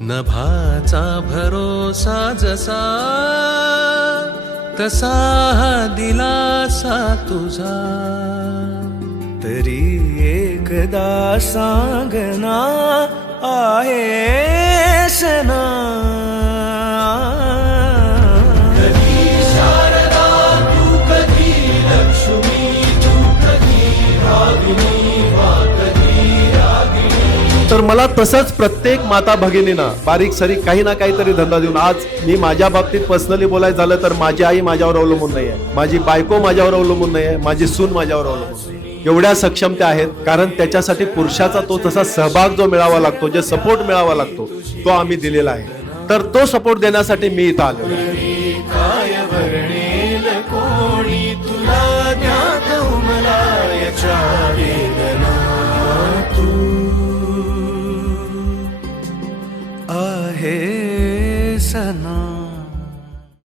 नभाचा भरोसा जसा तसा हा दिलासा तुझा. तरी एकदा सांगना आहे तर मला तसंच प्रत्येक माता भगिनीना बारीक सारीक काही ना काहीतरी धंदा देऊन आज मी माझ्या बाबतीत पर्सनली बोलायचं झालं तर माझी आई माझ्यावर अवलंबून नाही आहे माझी बायको माझ्यावर अवलंबून नाही आहे माझी सून माझ्यावर अवलंबून एवढ्या सक्षम त्या आहेत. कारण त्याच्यासाठी पुरुषाचा तो तसा सहभाग जो मिळावा लागतो जे सपोर्ट मिळावा लागतो तो आम्ही दिलेला आहे. तर तो सपोर्ट देण्यासाठी मी इथं आलो आहे सना।